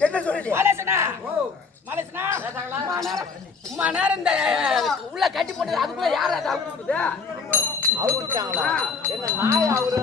என்ன சொல்லி மலேசனா மலேசனா மணாரம் இந்த உள்ள கட்டி போட்டது அதுக்குள்ள யார் அதை அவுத்துட்டாங்களா? என்ன நாய் அவரு